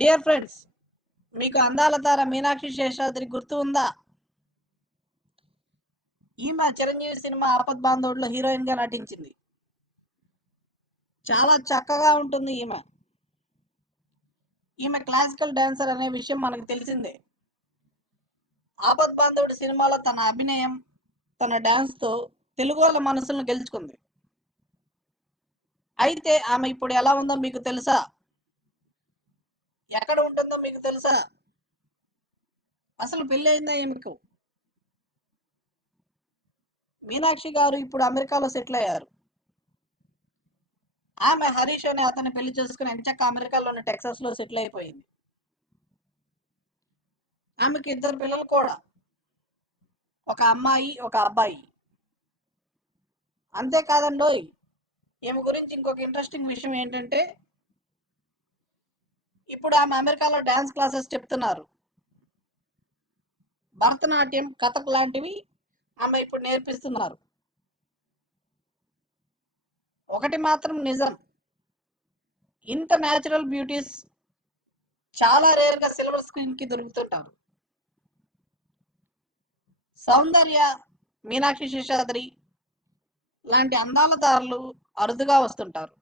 Dear friends, మీకు అందాల తార మీనాక్షి శేషాద్రి గుర్తు ఉందా? ఈమె చిరంజీవి సినిమా ఆపద్ బాంధవుడిలో హీరోయిన్ గా నటించింది. చాలా చక్కగా ఉంటుంది ఈమె క్లాసికల్ డాన్సర్ అనే విషయం మనకు తెలిసిందే. ఆపద్ బాంధవుడి సినిమాలో తన అభినయం, తన డాన్స్ తో తెలుగు వాళ్ళ మనసులను గెలుచుకుంది. అయితే ఆమె ఇప్పుడు ఎలా ఉందో మీకు తెలుసా? ఎక్కడ ఉంటుందో మీకు తెలుసా? అసలు పెళ్లి అయిందా ఈమెకు? మీనాక్షి గారు ఇప్పుడు అమెరికాలో సెటిల్ అయ్యారు. ఆమె హరీష్ అనే అతన్ని పెళ్లి చేసుకుని ఎంచక్క అమెరికాలోని టెక్సాస్ లో సెటిల్ అయిపోయింది. ఆమెకి 2 పిల్లలు కూడా, ఒక అమ్మాయి ఒక అబ్బాయి. అంతేకాదండోయ్, ఈమె గురించి ఇంకొక ఇంట్రెస్టింగ్ విషయం ఏంటంటే, ఇప్పుడు ఆమె అమెరికాలో డాన్స్ క్లాసెస్ చెప్తున్నారు. భరతనాట్యం, కథక్ లాంటివి ఆమె ఇప్పుడు నేర్పిస్తున్నారు. ఒకటి మాత్రం నిజం, ఇంత న్యాచురల్ బ్యూటీస్ చాలా రేర్ గా సిల్వర్ స్క్రీన్ కి దొరుకుతుంటారు. సౌందర్య, మీనాక్షి శేషాద్రి లాంటి అందాల తారలు అరుదుగా వస్తుంటారు.